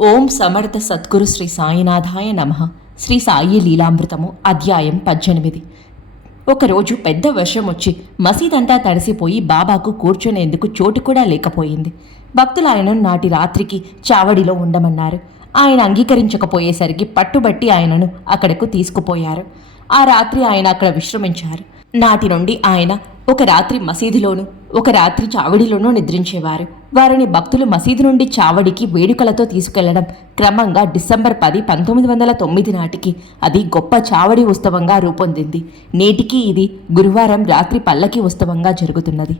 ఓం సమర్థ సద్గురు శ్రీ సాయినాథాయ నమః. శ్రీ సాయి లీలామృతము అధ్యాయం 18. ఒకరోజు పెద్ద వర్షం వచ్చి మసీదంతా తడిసిపోయి బాబాకు కూర్చునేందుకు చోటు కూడా లేకపోయింది. భక్తులు ఆయనను నాటి రాత్రికి చావడిలో ఉండమన్నారు. ఆయన అంగీకరించకపోయేసరికి పట్టుబట్టి ఆయనను అక్కడకు తీసుకుపోయారు. ఆ రాత్రి ఆయన అక్కడ విశ్రమించారు. నాటి నుండి ఆయన ఒక రాత్రి మసీదులోనూ ఒక రాత్రి చావడిలోనూ నిద్రించేవారు. వారిని భక్తులు మసీదు నుండి చావడికి వేడుకలతో తీసుకెళ్లడం క్రమంగా డిసెంబర్ 10, 1909 నాటికి అది గొప్ప చావడి ఉత్సవంగా రూపొందింది. నేటికి ఇది గురువారం రాత్రి పల్లకి ఉత్సవంగా జరుగుతున్నది.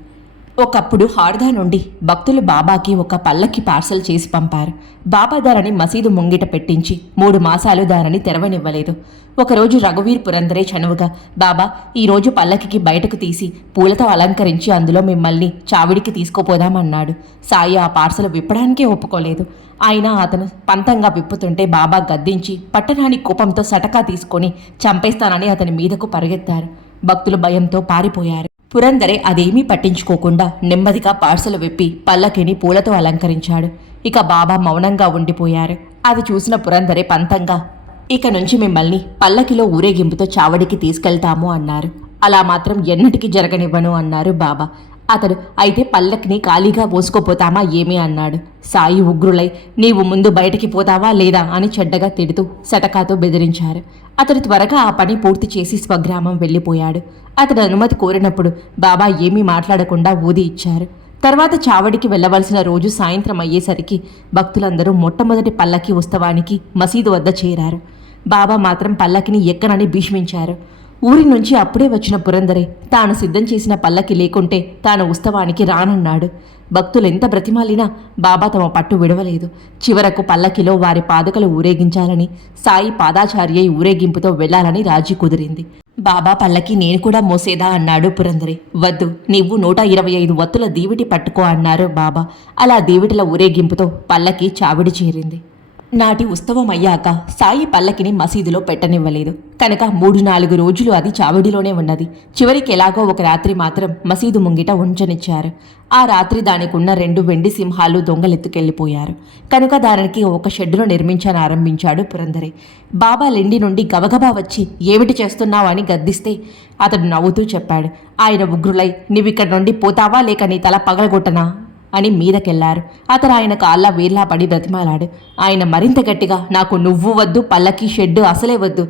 ఒకప్పుడు హార్దా నుండి భక్తులు బాబాకి ఒక పల్లకి పార్సల్ చేసి పంపారు. బాబా దానిని మసీదు ముంగిట పెట్టించి 3 మాసాలు దానిని తెరవనివ్వలేదు. ఒకరోజు రఘువీర్ పురందరే చనువుగా, బాబా, ఈరోజు పల్లకికి బయటకు తీసి పూలతో అలంకరించి అందులో మిమ్మల్ని చావిడికి తీసుకుపోదామన్నాడు. సాయి ఆ పార్సల్ విప్పడానికే ఒప్పుకోలేదు. అయినా అతను పంతంగా విప్పుతుంటే బాబా గద్దించి పట్టరాని కోపంతో సటకా తీసుకొని చంపేస్తానని అతని మీదకు పరిగెత్తారు. భక్తులు భయంతో పారిపోయారు. పురందరే అదేమీ పట్టించుకోకుండా నెమ్మదిగా పార్సలు విప్పి పల్లకిని పూలతో అలంకరించాడు. ఇక బాబా మౌనంగా ఉండిపోయారు. అది చూసిన పురందరే పంతంగా, ఇక నుంచి మిమ్మల్ని పల్లకిలో ఊరేగింపుతో చావడికి తీసుకెళ్తాము అన్నారు. అలా మాత్రం ఎన్నటికీ జరగనివ్వను అన్నారు బాబా. అతడు, అయితే పల్లకిని ఖాళీగా మోసుకుపోతామా ఏమీ అన్నాడు. సాయి ఉగ్రులై, నీవు ముందు బయటికి పోతావా లేదా అని చెడ్డగా తిడుతూ సటకాతో బెదిరించారు. అతడు త్వరగా ఆ పని పూర్తి చేసి స్వగ్రామం వెళ్ళిపోయాడు. అతడు అనుమతి కోరినప్పుడు బాబా ఏమీ మాట్లాడకుండా ఊది ఇచ్చారు. తర్వాత చావడికి వెళ్లవలసిన రోజు సాయంత్రం అయ్యేసరికి భక్తులందరూ మొట్టమొదటి పల్లకి ఉత్సవానికి మసీదు వద్ద చేరారు. బాబా మాత్రం పల్లకిని ఎక్కనని భీష్మించారు. ఊరి నుంచి అప్పుడే వచ్చిన పురందరే తాను సిద్ధం చేసిన పల్లకి లేకుంటే తాను ఉత్సవానికి రానన్నాడు. భక్తులెంత బ్రతిమాలినా బాబా తమ పట్టు విడవలేదు. చివరకు పల్లకిలో వారి పాదుకలు ఊరేగించాలని, సాయి పాదాచార్య ఊరేగింపుతో వెళ్లాలని రాజీ కుదిరింది. బాబా పల్లకి నేను కూడా మోసేదా అన్నాడు పురందరే. వద్దు, నీవు 125 వత్తుల దీవిటి పట్టుకో అన్నారు బాబా. అలా దీవిటిల ఊరేగింపుతో పల్లకి చావిడి చేరింది. నాటి ఉత్సవం అయ్యాక సాయి పల్లకిని మసీదులో పెట్టనివ్వలేదు కనుక 3-4 రోజులు అది చావిడిలోనే ఉన్నది. చివరికి ఎలాగో ఒక రాత్రి మాత్రం మసీదు ముంగిట ఉంచనిచ్చారు. ఆ రాత్రి దానికున్న 2 వెండి సింహాలు దొంగలెత్తుకెళ్లిపోయారు కనుక దానికి ఒక షెడ్డును నిర్మించాడు పురందరే. బాబా లెండి నుండి గబగబా వచ్చి ఏమిటి చేస్తున్నావు అని గద్దిస్తే అతడు నవ్వుతూ చెప్పాడు, ఆయన ఉగ్రులై, నీవిక్కడి నుండి పోతావా లేక నీ తల పగలగొట్టనా అని మీదకెళ్లారు. అతను ఆయన కాళ్ళ వేర్లా పడి బ్రతిమాలాడు. ఆయన మరింత గట్టిగా, నాకు నువ్వు వద్దు, పల్లకి షెడ్డు అసలే వద్దు,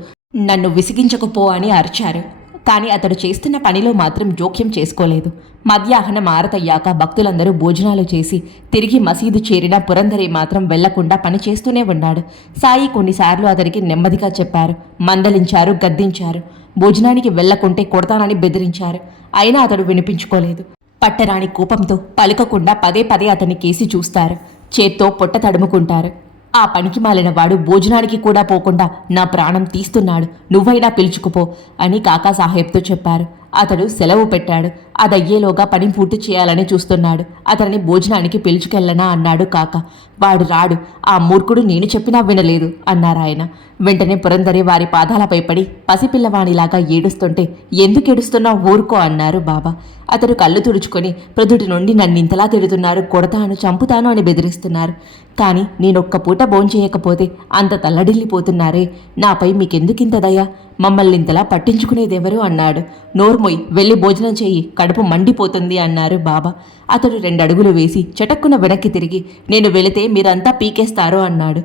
నన్ను విసిగించకపో అని అరిచారు. కానీ అతడు చేస్తున్న పనిలో మాత్రం జోక్యం చేసుకోలేదు. మధ్యాహ్నం ఆరతయ్యాక భక్తులందరూ భోజనాలు చేసి తిరిగి మసీదు చేరిన పురందరే మాత్రం వెళ్లకుండా పని చేస్తూనే ఉన్నాడు. సాయి కొన్నిసార్లు అతనికి నెమ్మదిగా చెప్పారు, మందలించారు, గద్దించారు. భోజనానికి వెళ్లకుంటే కొడతానని బెదిరించారు. అయినా అతడు వినిపించుకోలేదు. పట్టరాని కోపంతో పలుకకుండా పదే పదే అతని కేసి చూస్తారు. చేత్తో పొట్ట తడుముకుంటారు. ఆ పనికి మాలిన వాడు భోజనానికి కూడా పోకుండా నా ప్రాణం తీస్తున్నాడు, నువ్వైనా పిలుచుకుపో అని కాకాసాహెబ్తో చెప్పారు. అతడు సెలవు పెట్టాడు. అదయ్యేలోగా పని పూర్తి చేయాలని చూస్తున్నాడు. అతనిని భోజనానికి పిలుచుకెళ్ళనా అన్నాడు కాక. వాడు రాడు, ఆ మూర్ఖుడు నేను చెప్పినా వినలేదు అన్నారాయన. వెంటనే పురందరే వారి పాదాలపై పడి పసిపిల్లవాణిలాగా ఏడుస్తుంటే, ఎందుకు ఏడుస్తున్నావు, ఊరుకో అన్నారు బాబా. అతడు కళ్ళు తుడుచుకొని, ప్రొద్దుటి నుండి నన్నింతలా తిడుతున్నారు, కొడతాను, చంపుతాను అని బెదిరిస్తున్నారు. కానీ నేనొక్క పూట భోంచేయకపోతే అంత తల్లడిల్లిపోతున్నారే, నాపై మీకెందుకింత దయ, మమ్మల్ని ఇంతలా పట్టించుకునేదెవరు అన్నాడు. నోర్మొయ్, వెళ్ళి భోజనం చెయ్యి, కడుపు మండిపోతుంది అన్నారు బాబా. అతడు 2 అడుగులు వేసి చటక్కున వెనక్కి తిరిగి, నేను వెళితే మీరంతా పీకేస్తారు అన్నాడు.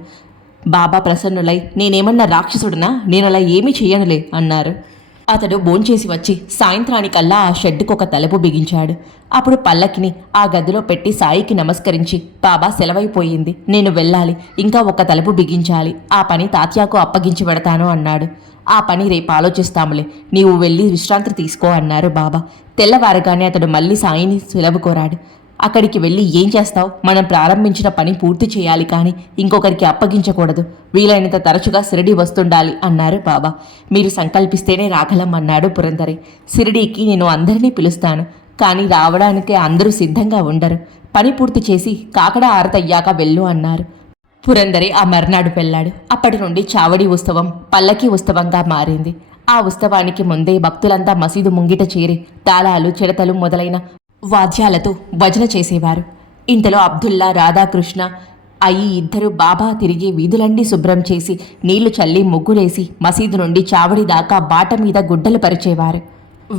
బాబా ప్రసన్నులై, నేనేమన్నా రాక్షసుడినా, నేనలా ఏమీ చెయ్యనులే అన్నారు. అతడు భోంచేసి వచ్చి సాయంత్రానికల్లా ఆ షెడ్డుకొక తలుపు బిగించాడు. అప్పుడు పల్లకిని ఆ గదిలో పెట్టి సాయికి నమస్కరించి, బాబా సెలవైపోయింది, నేను వెళ్ళాలి, ఇంకా ఒక తలుపు బిగించాలి, ఆ పని తాత్యాకు అప్పగించి పెడతాను అన్నాడు. ఆ పని రేపు ఆలోచిస్తాములే, నీవు వెళ్ళి విశ్రాంతి తీసుకో అన్నారు బాబా. తెల్లవారగానే అతడు మళ్ళీ సాయిని సెలవు కోరాడు. అక్కడికి వెళ్ళి ఏం చేస్తావు, మనం ప్రారంభించిన పని పూర్తి చేయాలి, కానీ ఇంకొకరికి అప్పగించకూడదు, వీలైనంత తరచుగా షిరిడి వస్తుండాలి అన్నారు బాబా. మీరు సంకల్పిస్తేనే రాగలం అన్నాడు పురందరే. షిరిడీకి నేను అందరినీ పిలుస్తాను, కానీ రావడానికి అందరూ సిద్ధంగా ఉండరు. పని పూర్తి చేసి కాకడ ఆరతయ్యాక వెళ్ళు అన్నారు. పురందరే ఆ మర్నాడు వెళ్ళాడు. అప్పటి నుండి చావడి ఉత్సవం పల్లకి ఉత్సవంగా మారింది. ఆ ఉత్సవానికి ముందే భక్తులంతా మసీదు ముంగిట చేరి తాళాలు, చిడతలు మొదలైన వాద్యాలతో భజన చేసేవారు. ఇంతలో అబ్దుల్లా, రాధాకృష్ణ, అయి ఇద్దరు బాబా తిరిగి వీధులన్నీ శుభ్రం చేసి నీళ్లు చల్లి ముగ్గులేసి మసీదు నుండి చావడి దాకా బాట మీద గుడ్డలు పరిచేవారు.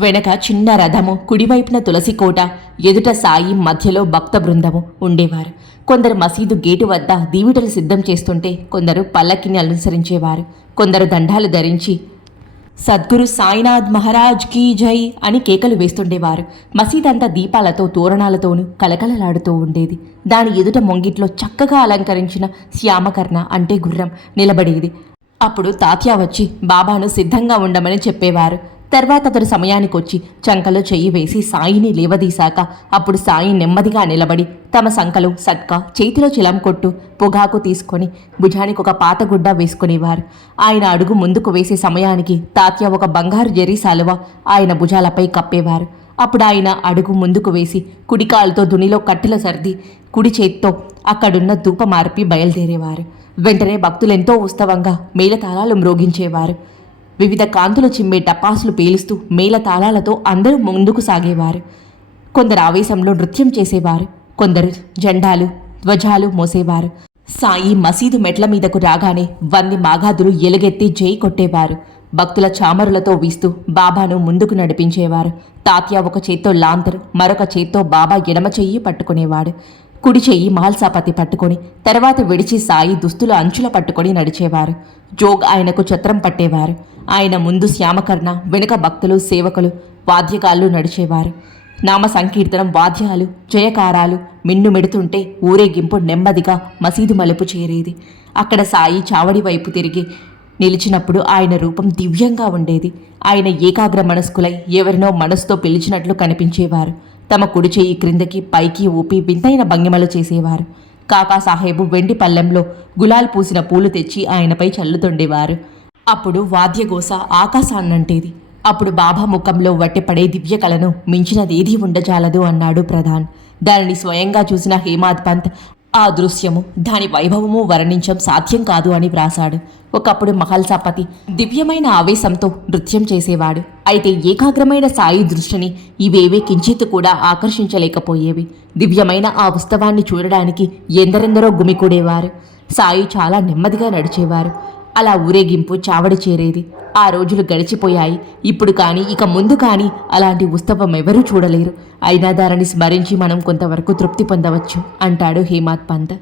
వెనక చిన్న రథము, కుడివైపున తులసి కోట, ఎదుట సాయి, మధ్యలో భక్త బృందము ఉండేవారు. కొందరు మసీదు గేటు వద్ద దీవిటలు సిద్ధం చేస్తుంటే కొందరు పల్లకిని అనుసరించేవారు. కొందరు దండాలు ధరించి సద్గురు సాయినాథ్ మహారాజ్ కీ జై అని కేకలు వేస్తుండేవారు. మసీదంతా దీపాలతో, తోరణాలతోనూ కలకలలాడుతూ ఉండేది. దాని ఎదుట మొంగిట్లో చక్కగా అలంకరించిన శ్యామకర్ణ అంటే గుర్రం నిలబడేది. అప్పుడు తాత్యా వచ్చి బాబాను సిద్ధంగా ఉండమని చెప్పేవారు. తర్వాత అతడు సమయానికొచ్చి చంకలో చెయ్యి వేసి సాయిని లేవదీశాక అప్పుడు సాయి నెమ్మదిగా నిలబడి తమ సంకలో సట్కా, చేతిలో చిలం కొట్టు, పొగాకు తీసుకొని భుజానికి ఒక పాతగుడ్డ వేసుకునేవారు. ఆయన అడుగు ముందుకు వేసే సమయానికి తాత్య ఒక బంగారు జరీ సాలువ ఆయన భుజాలపై కప్పేవారు. అప్పుడు ఆయన అడుగు ముందుకు వేసి కుడికాలుతో దునిలో కట్టెల సర్ది కుడి చేత్తో అక్కడున్న ధూపమార్పి బయలుదేరేవారు. వెంటనే భక్తులెంతో ఉత్సవంగా మేళతాళాలు మ్రోగించేవారు. వివిధ కాంతులు చిమ్మే టపాసులు పేలుస్తూ మేళతాళాలతో అందరూ ముందుకు సాగేవారు. కొందరు ఆవేశంలో నృత్యం చేసేవారు. కొందరు జెండాలు, ధ్వజాలు మోసేవారు. సాయి మసీదు మెట్ల మీదకు రాగానే 100 మాగాదులు ఎలుగెత్తి జై కొట్టేవారు. భక్తుల చామరులతో వీస్తూ బాబాను ముందుకు నడిపించేవారు. తాత్య ఒక చేత్తో లాంతరు, మరొక చేత్తో బాబా ఎడమ చెయ్యి పట్టుకునేవాడు. కుడి చెయ్యి మహల్సాపతి పట్టుకొని తర్వాత విడిచి సాయి దుస్తుల అంచుల పట్టుకొని నడిచేవారు. జోగ్ ఆయనకు ఛత్రం పట్టేవారు. ఆయన ముందు శ్యామకర్ణ, వెనుక భక్తులు, సేవకులు, వాద్యగాళ్ళు నడిచేవారు. నామ సంకీర్తనం, వాద్యాలు, జయకారాలు మిన్నుమెడుతుంటే ఊరేగింపు నెమ్మదిగా మసీదు మలుపు చేరేది. అక్కడ సాయి చావడి వైపు తిరిగి నిలిచినప్పుడు ఆయన రూపం దివ్యంగా ఉండేది. ఆయన ఏకాగ్ర మనస్కులై ఎవరినో మనసుతో పిలిచినట్లు కనిపించేవారు. తమ కుడి చెయ్యి క్రిందకి పైకి ఊపి వింతైన భంగిమలు చేసేవారు. కాకాసాహేబు వెండి పళ్ళెంలో గులాల్ పూసిన పూలు తెచ్చి ఆయనపై చల్లుతుండేవారు. అప్పుడు వాద్యగోస ఆకాశాన్నంటేది. అప్పుడు బాబా ముఖంలో వట్టిపడే దివ్య కళను మించినదేదీ ఉండజాలదు అన్నాడు ప్రధాన్. దానిని స్వయంగా చూసిన హేమాద్ పంత్ ఆ దృశ్యము, దాని వైభవము వర్ణించం సాధ్యం కాదు అని వ్రాసాడు. ఒకప్పుడు మహల్సాపతి దివ్యమైన ఆవేశంతో నృత్యం చేసేవాడు. అయితే ఏకాగ్రమైన సాయి దృష్టిని ఇవేవీ కించిత్ కూడా ఆకర్షించలేకపోయేవి. దివ్యమైన ఆ ఉత్సవాన్ని చూడడానికి ఎందరెందరో గుమికూడేవారు. సాయి చాలా నెమ్మదిగా నడిచేవారు. అలా ఊరేగింపు చావడి చేరేది. ఆ రోజులు గడిచిపోయాయి. ఇప్పుడు కానీ ఇక ముందు కానీ అలాంటి ఉత్సవం ఎవరూ చూడలేరు. అయినా దానిని స్మరించి మనం కొంతవరకు తృప్తి పొందవచ్చు అంటాడు హేమాద్ పంత్.